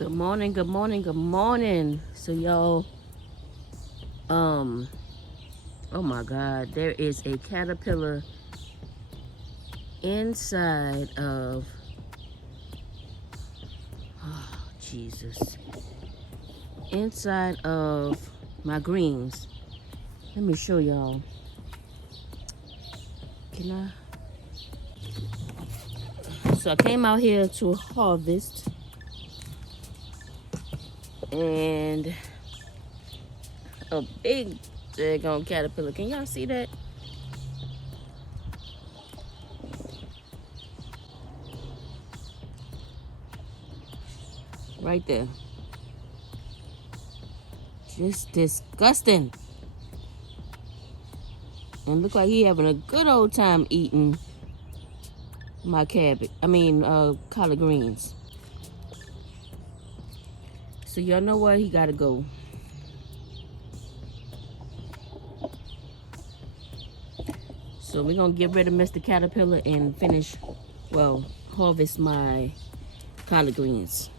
Good morning, good morning, good morning. So y'all, oh my God, there is a caterpillar inside of, oh Jesus, inside of my greens. Let me show y'all. Can I? So I came out here to harvest, and a big daggone caterpillar. Can y'all see that? Right there. Just disgusting. And look like he having a good old time eating my cabbage. Collard greens. So y'all know what? He gotta go. So we're gonna get rid of Mr. Caterpillar and finish, well, harvest my collard greens.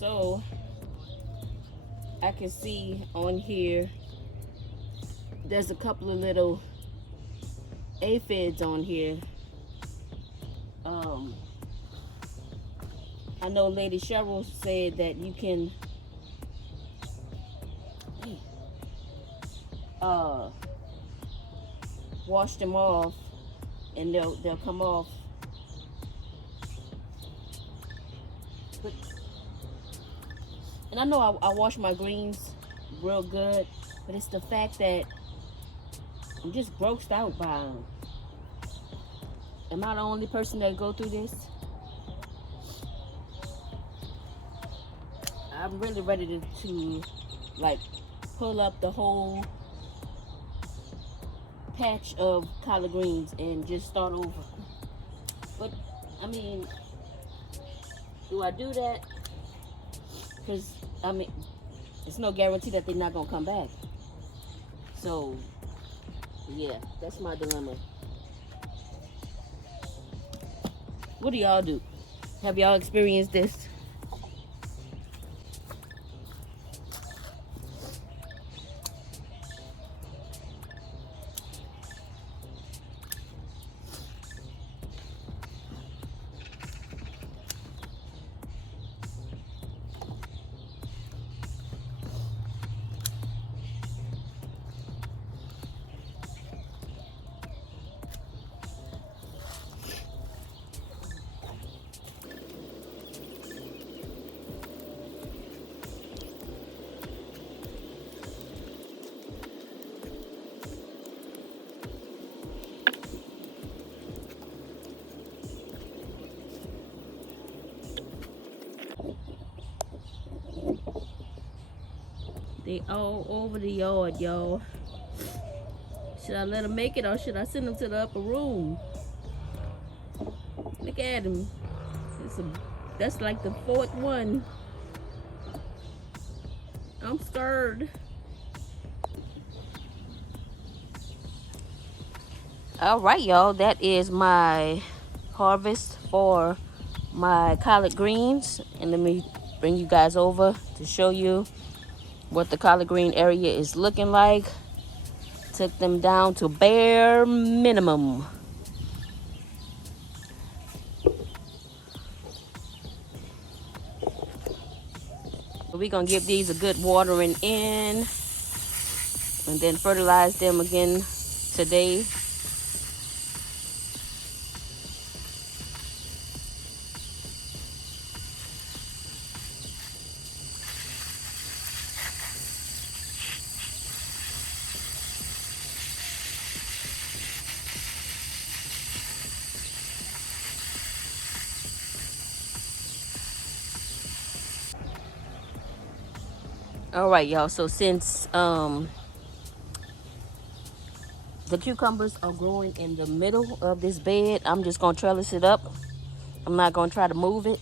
So I can see on here there's a couple of little aphids on here. I know Lady Cheryl said that you can wash them off and they'll come off. And I know I wash my greens real good, but it's the fact that I'm just grossed out by them. Am I the only person that go through this? I'm really ready to like pull up the whole patch of collard greens and just start over. But I mean, do I do that? Because I mean, it's no guarantee that they're not gonna come back. So yeah, that's my dilemma. What do y'all do? Have y'all experienced this? They all over the yard, y'all. Should I let them make it or should I send them to the upper room? Look at him. That's like the fourth one. I'm scared. All right, y'all. That is my harvest for my collard greens. And let me bring you guys over to show you what the collard green area is looking like. Took them down to bare minimum. We're gonna give these a good watering in and then fertilize them again today. All right, y'all. So since the cucumbers are growing in the middle of this bed, I'm just gonna trellis it up. I'm not gonna try to move it.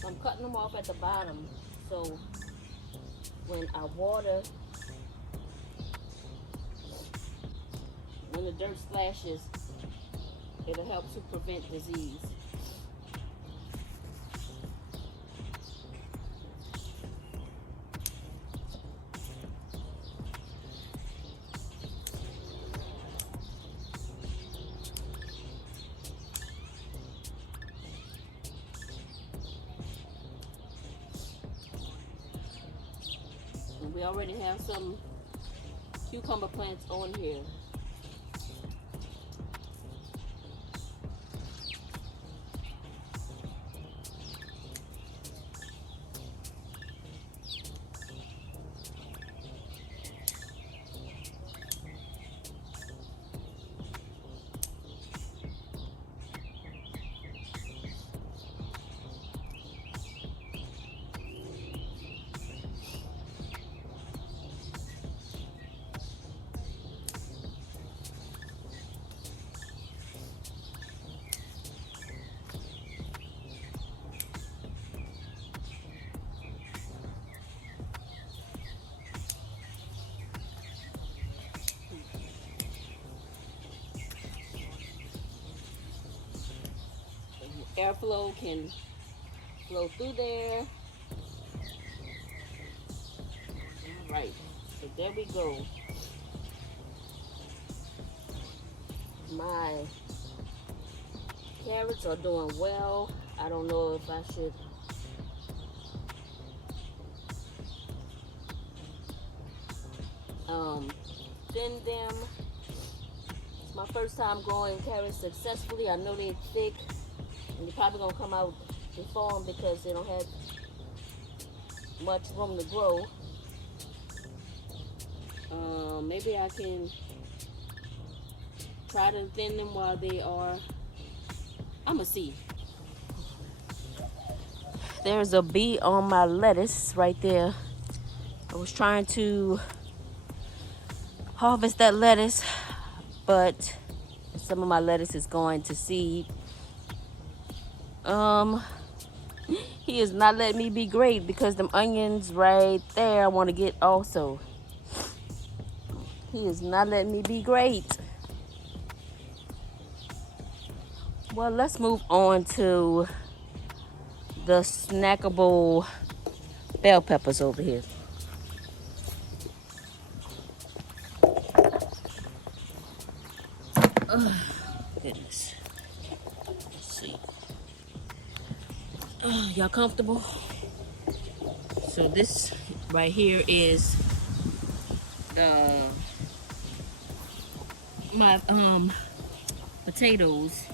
So I'm cutting them off at the bottom, so when I water, when the dirt splashes, it'll help to prevent disease. And we already have some cucumber plants on here. Airflow can flow through there. Right. So there we go. My carrots are doing well. I don't know if I should thin them. It's my first time growing carrots successfully. I know they're thick and they're probably gonna come out deformed because they don't have much room to grow. Maybe I can try to thin them while they are. I'ma see. There's a bee on my lettuce right there. I was trying to harvest that lettuce, but some of my lettuce is going to seed. He is not letting me be great because them onions right there I want to get also. He is not letting me be great. Well, let's move on to the snackable bell peppers over here. Oh, goodness. Let's see. Oh, y'all comfortable? So this right here is my potatoes.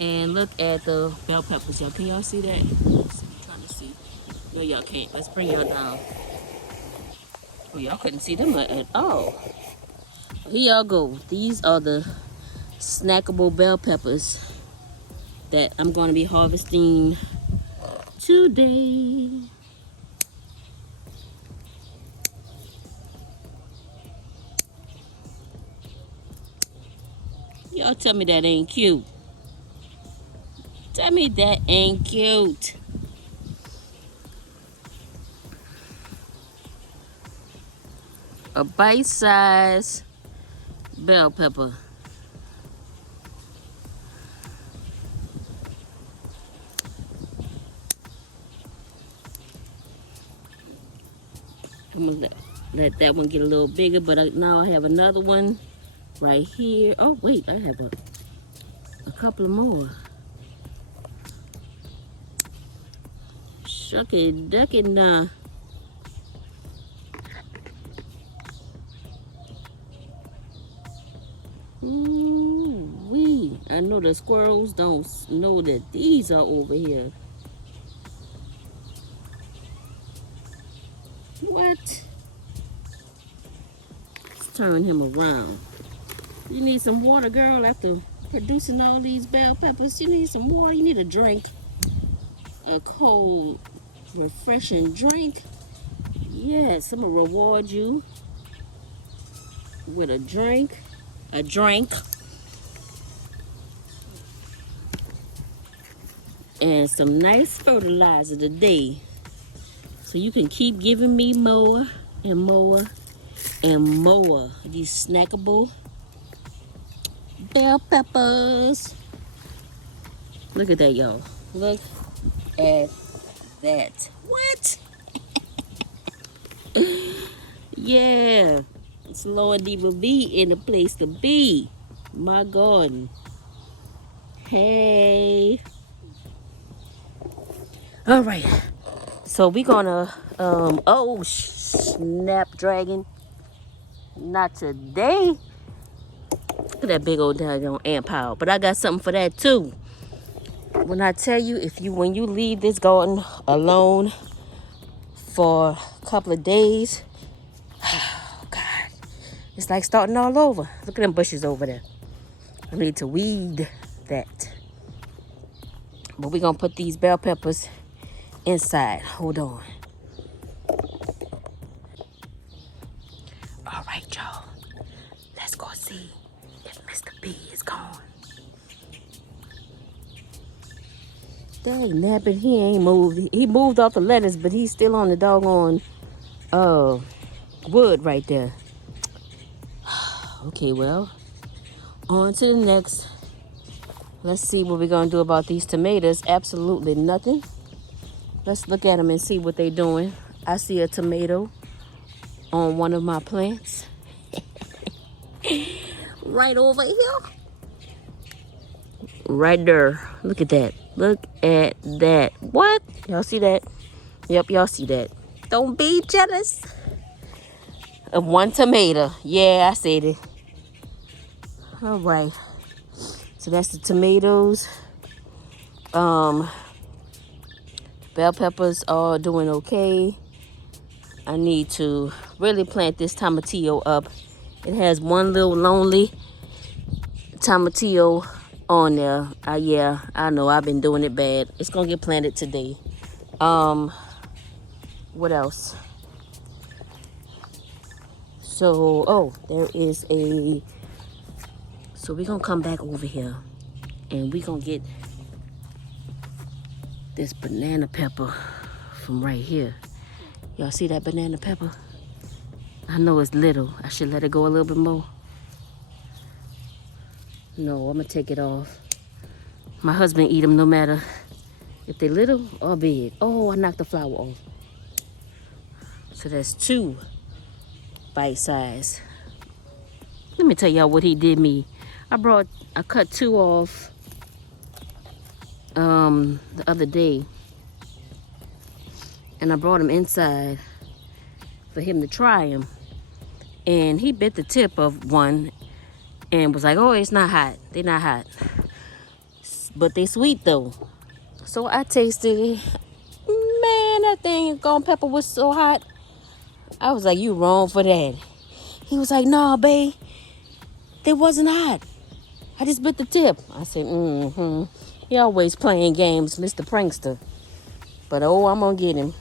And look at the bell peppers, y'all. Can y'all see that? I'm trying to see. No, y'all can't. Let's bring y'all down. Oh, y'all couldn't see them at all. Here y'all go. These are the snackable bell peppers that I'm going to be harvesting today. Y'all tell me that ain't cute. Tell me that ain't cute. A bite-sized bell pepper. I'm gonna let that one get a little bigger, but now I have another one right here. Oh wait, I have a couple more. Shucky ducky nah. Ooh-wee. I know the squirrels don't know that these are over here. What? Let's turn him around. You need some water, girl, after producing all these bell peppers. You need some water. You need a drink. A cold, refreshing drink. Yes, I'm gonna reward you with a drink. A drink. And some nice fertilizer today. So you can keep giving me more and more and more of these snackable bell peppers. Look at that, y'all. Look at that. What? Yeah. SalonDivaV in the place to be. My garden. Hey. All right. So we gonna, oh, snapdragon. Not today. Look at that big old daggone ant pile. But I got something for that too. When I tell you, when you leave this garden alone for a couple of days, oh God, it's like starting all over. Look at them bushes over there. I need to weed that. But we're gonna put these bell peppers inside. Hold on. All right, y'all. Let's go see if Mr. B is gone. Dang nabbit, he ain't moved. He moved off the lettuce, but he's still on the doggone wood right there. Okay, well, on to the next. Let's see what we're gonna do about these tomatoes. Absolutely nothing. Let's look at them and see what they're doing. I see a tomato on one of my plants. Right over here. Right there. Look at that. Look at that. What? Y'all see that? Yep, y'all see that. Don't be jealous of one tomato. Yeah, I said it. All right. So that's the tomatoes. Bell peppers are doing okay. I need to really plant this tomatillo up. It has one little lonely tomatillo on there. Yeah, I know I've been doing it bad. It's gonna get planted today. What else? So, oh, there is a... So we're gonna come back over here and we're gonna get this banana pepper from right here. Y'all see that banana pepper? I know it's little. I should let it go a little bit more. No, I'm gonna take it off. My husband eat them no matter if they little or big. Oh, I knocked the flower off. So that's 2 bite size. Let me tell y'all what he did me. I cut 2 off the other day, and I brought him inside for him to try him, and he bit the tip of one and was like, oh, it's not hot. They're not hot, but they sweet though. So I tasted it. Man, that thing gone pepper was so hot. I was like, you wrong for that. He was like, nah, babe, they wasn't hot. I just bit the tip. I said, He always playing games, Mr. Prankster. But oh, I'm gonna get him.